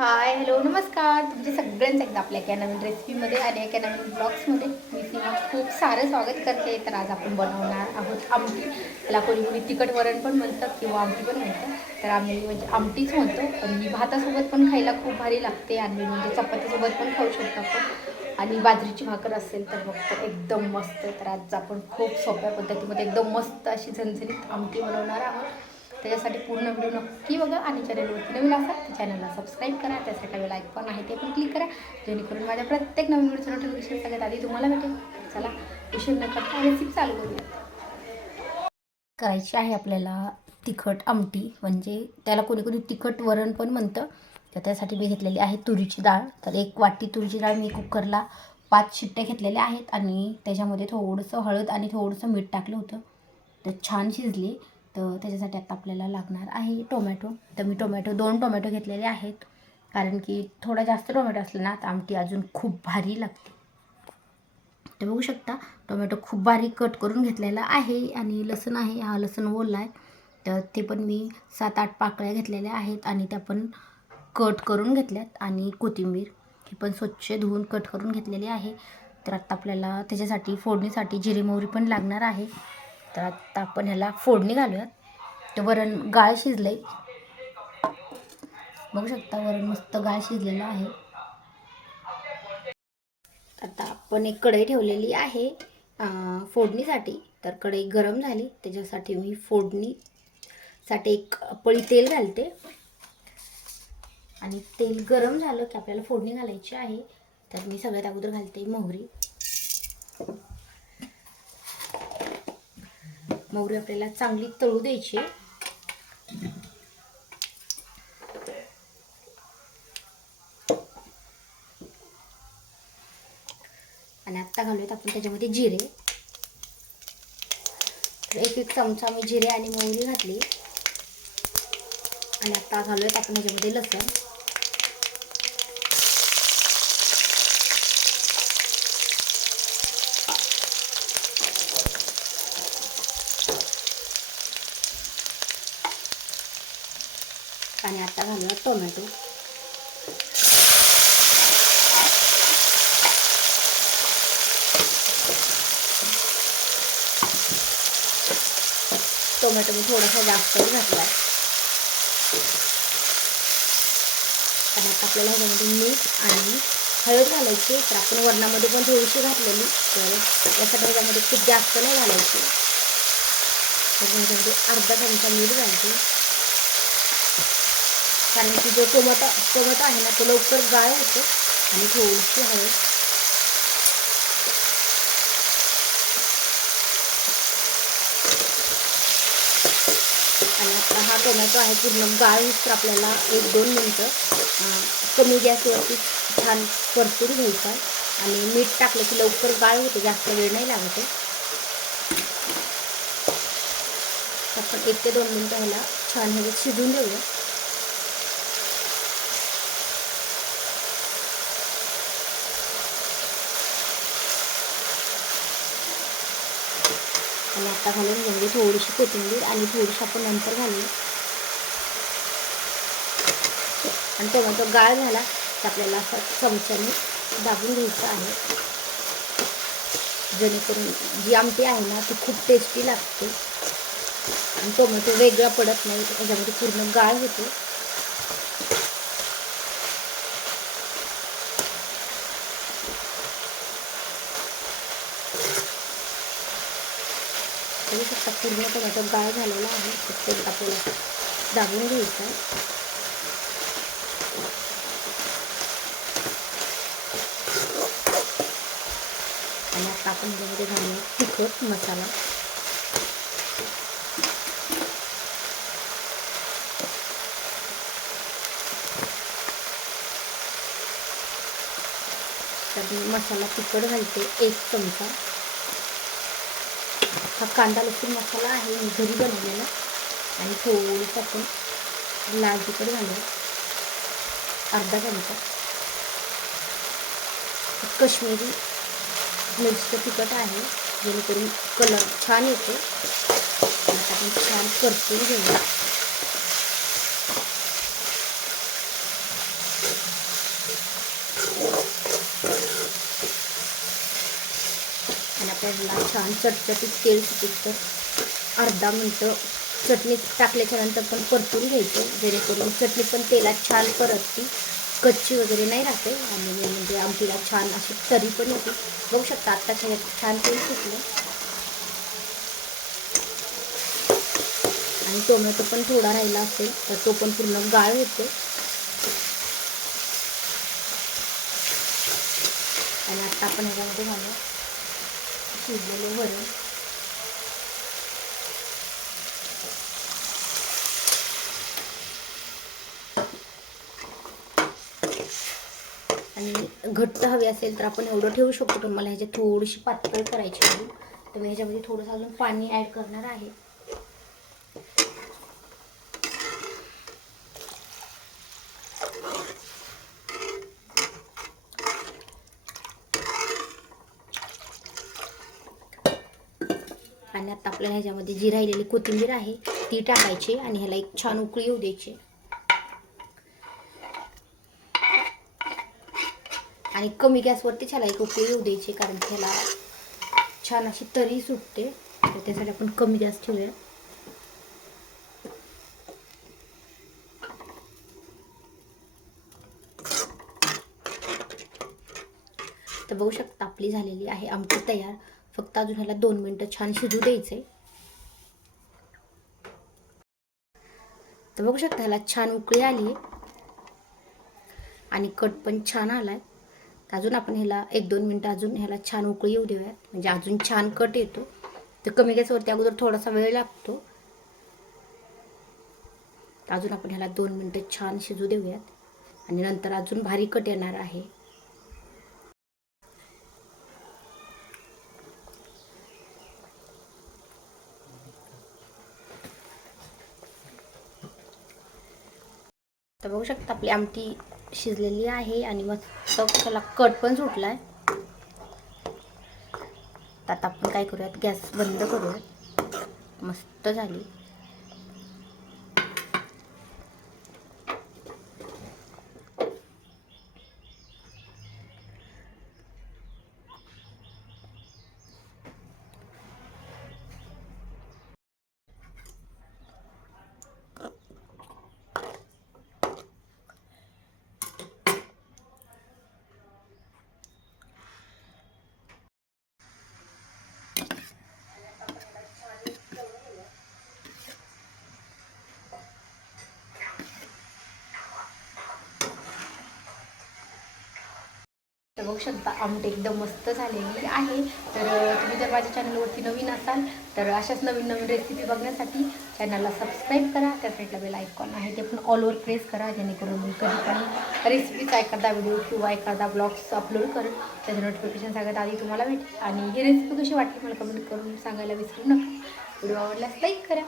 Hi hello नमस्कार. तुमचे सगळ्यांचं एकदा आपल्या एका नवीन रेसिपीमध्ये आणि एका नवीन ब्लॉग्समध्ये मी सीमा खूप सारं स्वागत करते. तर आज आपण बनवणार आहोत आमटी. त्याला कोणी कोणी तिखट वरण पण म्हणतात किंवा आमटी पण म्हणतात. तर आम्ही म्हणजे आमटीच म्हणतो. पण मी भातासोबत पण खायला खूप भारी लागते आणि म्हणजे चपातीसोबत पण खाऊ शकतो आपण. आणि बाजरीची भाकर असेल तर मग तर एकदम मस्त. तर आज आपण खूप सोप्या पद्धतीमध्ये एकदम मस्त अशी झणझणीत आमटी बनवणार आहोत. त्याच्यासाठी पूर्ण व्हिडिओ नक्की बघा. आणि चॅनलवरती नवीन असाल तर चॅनलला सबस्क्राईब करा. त्यासाठी लाईक पण आहे ते पण क्लिक करा. जेणेकरून माझ्या प्रत्येक नवीन व्हिडिओचं नोटिफिकेशन सगळ्यात आधी तुम्हाला भेटेल. चला विषय न करता रेसिपी चालू करूया. करायची आहे आपल्याला तिखट आमटी. म्हणजे त्याला कोणी कोणी तिखट वरण पण म्हणतं. तर त्यासाठी मी घेतलेली आहे तुरीची डाळ. तर एक वाटी तुरीची डाळ मी कुकरला पाच शिट्ट्या घेतलेल्या आहेत. आणि त्याच्यामध्ये थोडंसं हळद आणि थोडंसं मीठ टाकलं होतं. तर छान शिजली. तर त्याच्यासाठी आता आपल्याला लागणार आहे टोमॅटो. तर मी टोमॅटो दोन टोमॅटो घेतलेले आहेत. कारण की थोडा जास्त टोमॅटो असलं ना तर आमटी अजून खूप भारी लागते. तर बघू शकता टोमॅटो खूप बारीक कट करून घेतलेला आहे आणि लसूण आहे हा लसूण ओला आहे तर ते पण मी सात आठ पाकळ्या घेतलेल्या आहेत आणि त्या पण कट करून घेतल्यात. आणि कोथिंबीर ही पण स्वच्छ धुवून कट करून घेतलेली आहे. तर आत्ता आपल्याला त्याच्यासाठी फोडणीसाठी जिरे मोहरी पण लागणार आहे. तर आत्ता आपण ह्याला फोडणी घालूयात. तर वरण गाळ शिजलंय. बघू शकता वरण मस्त गाळ शिजलेलं आहे. आता आपण एक कढई ठेवलेली आहे फोडणीसाठी. तर कढई गरम झाली त्याच्यासाठी मी फोडणीसाठी एक पळी तेल घालते. आणि तेल गरम झालं की आपल्याला फोडणी घालायची आहे. तर मी सगळ्यात अगोदर घालते मोहरी. मोहरी आपल्याला चांगली तळू द्यायची. आणि आत्ता घालूयात आपण त्याच्यामध्ये जिरे. तर एक एक चमचा मी जिरे आणि मोहरी घातली. आणि आत्ता घालूयात आपण त्याच्यामध्ये लसूण. आणि आता घालूया टोमॅटो. टोमॅटो मी थोडासा जास्तच घातला आणि आता आपल्याला ह्याच्यामध्ये मीठ आणि हळद घालायची तर आपण वरणामध्ये पण थोडीशी घातलेली तर यासाठी ह्याच्यामध्ये खूप जास्त नाही घालायची. तर ह्याच्यामध्ये अर्धा चमचा मीठ घालते. कारण की जो टोमॅटो टोमॅटो आहे ना तो लवकर गाळ होतो आणि थोडीशी हळद. आणि आता हा टोमॅटो आहे पूर्ण गाळ तर आपल्याला एक दोन मिनटं कमी गॅसवरती छान परतून घ्यायचा. आहे आणि मीठ टाकलं की लवकर गाळ होते जास्त वेळ नाही लागत आहे. आपण एक ते दोन मिनटं ह्याला छान ह्याच्यात शिजून देऊया. आणि आता घालून म्हणजे थोडीशी कोथिंबीर आणि थोडीशी आपण नंतर घालूया. आणि तेव्हा तो गाळ झाला तर आपल्याला असं चमच्याने दाबून घ्यायचं आहे. जेणेकरून जी आमटी आहे ना ती खूप टेस्टी लागते. आणि टोमॅटो वेगळा पडत नाही त्याच्यामध्ये पूर्ण गाळ होते. बघू शकता पूर्ण टोमॅटो गाळ झालेला आहे. फक्त आपल्याला दाबून घ्यायचं आहे. आणि आता आपण त्यामध्ये घालूया तिखट मसाला. तर मसाला तिखट घालते एक चमचा. हा कांदा लसूण मसाला आहे मी घरी बनवलेला. आणि थोडंसं आपण लाल तिखट घालूया अर्धा चमचा कश्मीरी मिरचीचं तिखट आहे जेणेकरून कलर छान येतो. आता आपण छान परतून घेऊया. आता ह्याला छान चटचटीत तेल तर. अर्धा मिनटं चटणी टाकल्याच्यानंतर पण परतून घ्यायचं जेणेकरून चटणी पण तेलात छान परतती. कच्ची वगैरे नाही राहते आणि म्हणजे आमटीला छान अशी तरी पण येते बघू शकता आत्ताच्या ह्यात छान तेल सुटलं. आणि टोमॅटो पण थोडा राहिला असेल तर तो पण पूर्ण गाळ होते आणि आत्ता आपण ह्याच्यामध्ये घालू. शिजलेलं वरण आणि घट्ट हवी असेल तर आपण एवढं ठेवू शकतो. पण मला ह्याच्यात थोडीशी पातळ करायची आहे. तर मी ह्याच्यामध्ये थोडंसं अजून पाणी ॲड करणार आहे. आणि आता आपल्याला ह्याच्यामध्ये जी राहिलेली कोथिंबीर आहे ती टाकायची आणि ह्याला एक छान उकळी येऊ द्यायची. आणि कमी गॅसवरती ह्याला एक उकळी येऊ द्यायची कारण ह्याला छान अशी तरी सुटते. तर त्यासाठी आपण कमी गॅस ठेवूया. तर बघू शकता आपली झालेली आहे आमटी तयार. फक्त अजून ह्याला दोन मिनटं छान शिजू द्यायचे तर बघू शकता ह्याला छान उकळी आली आणि कट पण छान आला तर अजून आपण ह्याला एक दोन मिनटं अजून ह्याला छान उकळी येऊ देऊयात. म्हणजे अजून छान कट येतो. तर कमी गॅसवरती अगोदर थोडासा वेळ लागतो. अजून आपण ह्याला दोन मिनटं छान शिजू देऊयात. आणि नंतर अजून भारी कट येणार आहे. तर बघू शकता आपली आमटी शिजलेली आहे आणि मस्त त्याला कट पण सुटला आहे आता आपण काय करूयात? गॅस बंद करूयात. मस्त झाली. तर बघू शकता आमटे एकदम मस्त झालेली आहे. तर तुम्ही जर माझ्या चॅनलवरती नवीन असाल तर अशाच नवीन नवीन रेसिपी बघण्यासाठी चॅनलला सबस्क्राईब करा. त्या साईडला बेल आयकॉन आहे ते पण ऑलवर प्रेस करा जेणेकरून मी कधी पण रेसिपीचा एखादा व्हिडिओ किंवा एखादा ब्लॉग्स अपलोड करेन. त्याचं नोटिफिकेशन सगळ्यात आधी तुम्हाला भेटेल. आणि ही रेसिपी कशी वाटली मला कमेंट करून सांगायला विसरू नका. व्हिडिओ आवडल्यास लाईक करा.